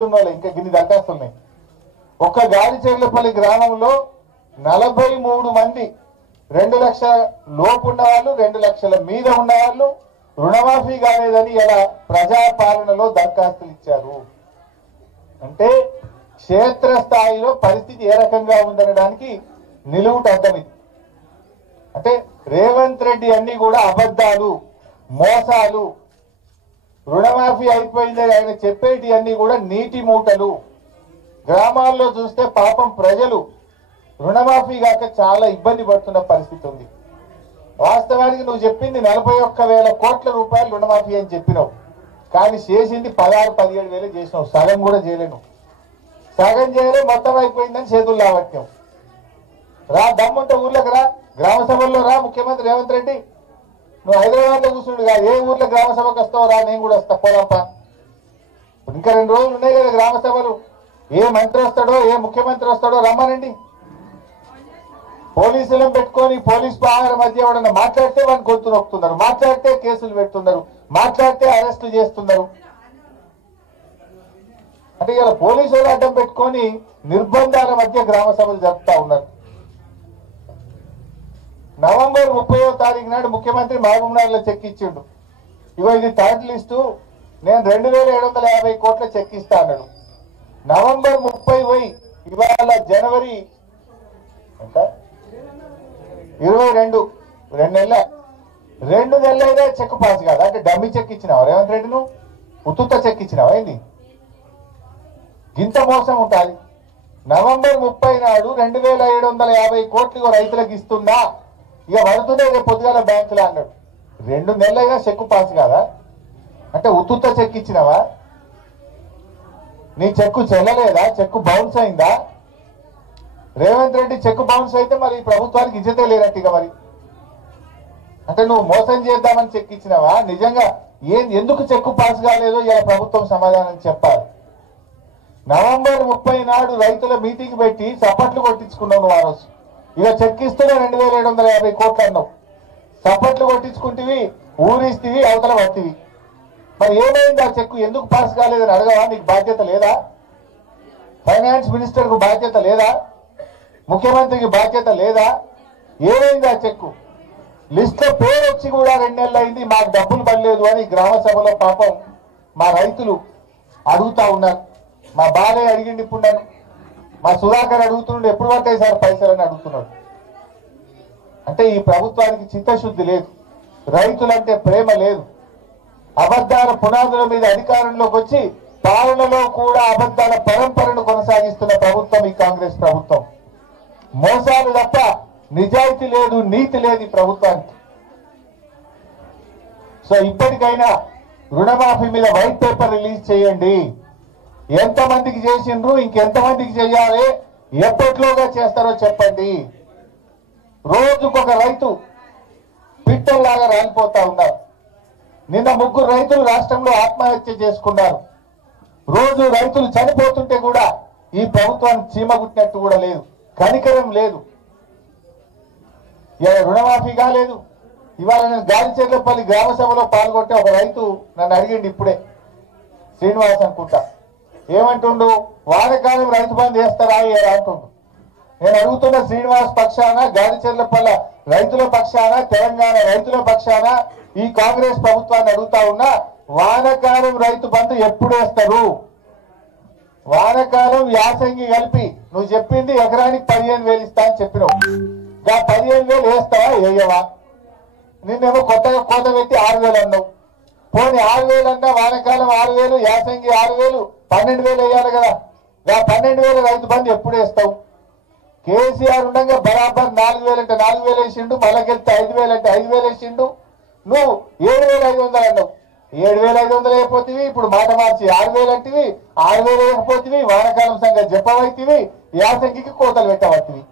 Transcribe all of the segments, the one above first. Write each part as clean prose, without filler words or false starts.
ఇంకా గిన్ని దరఖాస్తున్నాయి. ఒక్క గాలిచెర్లపల్లి గ్రామంలో 43 మంది 2 లక్షల లోపు ఉన్న వాళ్ళు 2 లక్షల మీద ఉన్న వాళ్ళు రుణమాఫీ కాలేదని ఇలా ప్రజాపాలనలో దరఖాస్తులు ఇచ్చారు. అంటే క్షేత్రస్థాయిలో పరిస్థితి ఏ రకంగా ఉందనడానికి నిలువుట అర్థం ఇది. అంటే రేవంత్ రెడ్డి అన్ని కూడా అబద్ధాలు, మోసాలు, రుణమాఫీ అయిపోయిందని ఆయన చెప్పేటి అన్ని కూడా నీటి మూటలు. గ్రామాల్లో చూస్తే పాపం ప్రజలు రుణమాఫీ కాక చాలా ఇబ్బంది పడుతున్న పరిస్థితి ఉంది. వాస్తవానికి నువ్వు చెప్పింది 41,000 కోట్ల రూపాయలు రుణమాఫీ అని చెప్పినావు, కానీ చేసింది 16-17 చేసినావు. సగం కూడా చేయలేను, సగం చేయలే, మొత్తం అయిపోయిందని చేతులు లావట్యం. రా, దమ్ముంటే ఊర్లోకి రా, గ్రామ సభల్లో రా. ముఖ్యమంత్రి రేవంత్ రెడ్డి నువ్వు హైదరాబాద్ లో కూర్చుండు కాదు, ఏ ఊర్లో గ్రామ సభకు వస్తావు రా, నేను కూడా వస్తా, పోదాంప. ఇంకా 2 రోజులు ఉన్నాయి కదా గ్రామ సభలు. ఏ మంత్రి వస్తాడో, ఏ ముఖ్యమంత్రి వస్తాడో రమ్మనండి. పోలీసులను పెట్టుకొని పోలీస్ పహార మధ్య ఎవడన్నా మాట్లాడితే వాడిని గొంతు నొక్కుతున్నారు, మాట్లాడితే కేసులు పెడుతున్నారు, మాట్లాడితే అరెస్టు చేస్తున్నారు. అంటే ఇలా పోలీసులు అడ్డం పెట్టుకొని నిర్బంధాల మధ్య గ్రామ సభలు జరుపుతా ఉన్నారు. నవంబర్ 30వ తారీఖు నాడు ముఖ్యమంత్రి మహబూబ్నగర్ లో చెక్ ఇచ్చిండు. ఇగో ఇది థర్డ్ లిస్టు, నేను 2,750 కోట్ల చెక్ ఇస్తా అన్నాడు. నవంబర్ 30 పోయి ఇవాళ జనవరి 22, 2 నెలల 2 నెలలైనా చెక్ పాస్ కాదు. అంటే డమ్మీ చెక్ ఇచ్చినావా రేవంత్ రెడ్డి? నువ్వు ఉత్తుత చెక్ ఇచ్చినావా? ఏంది ఇంత మోసం ఉంటుంది? నవంబర్ 30 నాడు 2,750 కోట్లు రైతులకు ఇస్తున్నా, ఇక పడుతుండే రేపు పొద్దుగాల బ్యాంకులో అన్నాడు. 2 నెలలుగా చెక్ పాస్ కాదా? అంటే ఉత్తుత చెక్ ఇచ్చినావా? నీ చెక్కు చెల్లలేదా? చెక్కు బౌన్స్ అయిందా? రేవంత్ రెడ్డి చెక్కు బౌన్స్ అయితే మరి ప్రభుత్వానికి ఇజ్జతే లేనట్టు. ఇక మరి అంటే నువ్వు మోసం చేద్దామని చెక్ ఇచ్చినావా? నిజంగా ఎందుకు చెక్కు పాస్ కాలేదో ఇలా ప్రభుత్వం సమాధానం చెప్పాలి. నవంబర్ 30 నాడు రైతుల మీటింగ్ పెట్టి చప్పట్లు కొట్టించుకున్నావు నువ్వు ఆ రోజు. ఇక చెక్ ఇస్తూనే 2,750 కోట్లు అన్నావు, చప్పట్లు కొట్టించుకుంటేవి, ఊరిస్తేవి, అవతల పట్టివి. మరి ఏమైంది ఆ చెక్కు? ఎందుకు పాస్ కాలేదని అడగవా? నీకు బాధ్యత లేదా? ఫైనాన్స్ మినిస్టర్ కు బాధ్యత లేదా? ముఖ్యమంత్రికి బాధ్యత లేదా? ఏమైంది ఆ చెక్కు? లిస్ట్ లో పేరు వచ్చి కూడా 2 నెలలు అయింది, మాకు డబ్బులు పడలేదు అని గ్రామ సభలో పాపం మా రైతులు అడుగుతా ఉన్నారు. మా బాలయ్య అడిగిండి, ఇప్పుడు నన్ను మా సుధాకర్ అడుగుతున్నాడు, ఎప్పుడు పట్టాయి సార్ పైసలు అని అడుగుతున్నాడు. అంటే ఈ ప్రభుత్వానికి చిత్తశుద్ధి లేదు, రైతులంటే ప్రేమ లేదు. అబద్ధాల పునాదుల మీద అధికారంలోకి వచ్చి పాలనలో కూడా అబద్ధాల పరంపరను కొనసాగిస్తున్న ప్రభుత్వం ఈ కాంగ్రెస్ ప్రభుత్వం. మోసాలు తప్ప నిజాయితీ లేదు, నీతి లేదు ఈ ప్రభుత్వానికి. సో ఇప్పటికైనా రుణమాఫీ మీద వైట్ పేపర్ రిలీజ్ చేయండి. ఎంతమందికి చేసిండ్రు, ఇంకెంతమందికి చేయాలి, ఎప్పట్లోగా చేస్తారో చెప్పండి. రోజుకొక రైతు పిట్టల్లాగా రాలిపోతా ఉన్నారు. నిన్న 3 రైతులు రాష్ట్రంలో ఆత్మహత్య చేసుకున్నారు. రోజు రైతులు చనిపోతుంటే కూడా ఈ ప్రభుత్వానికి చీమ కుట్టినట్టు కూడా లేదు, కనికరం లేదు. రుణమాఫీ కాలేదు. ఇవాళ నేను గాలిచెర్లపల్లి గ్రామ సభలో పాల్గొంటే ఒక రైతు నన్ను అడిగిండు ఇప్పుడే, శ్రీనివాస్ అనుకుంటా, ఏమంటుండు, వానకాలం రైతు బంధు వేస్తారా అంటుండు. నేను అడుగుతున్న శ్రీనివాస్ పక్షాన, గాలిచెర్లపల్లి రైతుల పక్షాన, తెలంగాణ రైతుల పక్షాన ఈ కాంగ్రెస్ ప్రభుత్వాన్ని అడుగుతా ఉన్నా, వానకాలం రైతు బంధు ఎప్పుడు వేస్తారు? వానకాలం యాసంగి కలిపి నువ్వు చెప్పింది ఎకరానికి 15,000 ఇస్తా అని చెప్పినావు. 15,000 వేస్తావా వేయవా? నిన్నేమో కొత్తగా కోత పెట్టి 6,000 అన్నావు. పోనీ 6,000 అన్నా, వానకాలం 6,000, యాసంగి 6,000, 12,000 వేయాలి కదా. 12,000 రైతు బంధు ఎప్పుడు వేస్తావు? కేసీఆర్ ఉండగా బరాబర్ 4,000 అంటే 4,000 వేసిండు, మళ్ళీ గెలిస్తే 5,000 అంటే 5,000 వేసిండు. నువ్వు 7,500 అన్నావు. 7,500 అయిపోతుంది. ఇప్పుడు మాట మార్చి 6,000 అంటివి, 6,000 వేయకపోతుంది. వానకాలం సంగతి చెప్పవైతివి, యాసంగికి కోతలు పెట్టవత్తివి.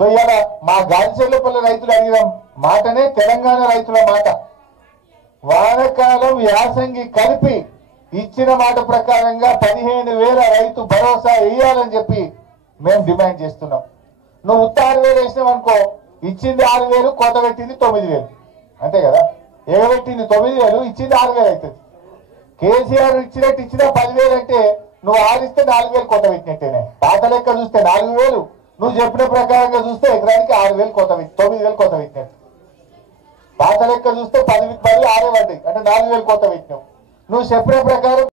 సో ఇవాళ మా గాలిచెర్లపల్లి రైతులు అడిగిన మాటనే తెలంగాణ రైతుల మాట. వానకాలం యాసంగి కలిపి ఇచ్చిన మాట ప్రకారంగా 15,000 రైతు భరోసా వేయాలని చెప్పి మేము డిమాండ్ చేస్తున్నాం. నువ్వు 6,000 వేసినావు అనుకో, ఇచ్చింది 6,000, కోత పెట్టింది 9,000, అంతే కదా. ఎగబెట్టింది 9,000, ఇచ్చింది 6,000 అవుతుంది. కేసీఆర్ ఇచ్చినట్టు ఇచ్చిన 10,000 అంటే నువ్వు ఆరిస్తే 4,000 కొత్త పెట్టినట్టేనే. పాత లెక్క చూస్తే 4,000, నువ్వు చెప్పిన ప్రకారంగా చూస్తే ఎకరానికి 6,000 కొత్త 9,000 కొత్త పెట్టినట్టు. పాత లెక్క చూస్తే 10 6 పడ్డాయి అంటే 4,000 కొత్త పెట్టినావు. నువ్వు చెప్పిన ప్రకారం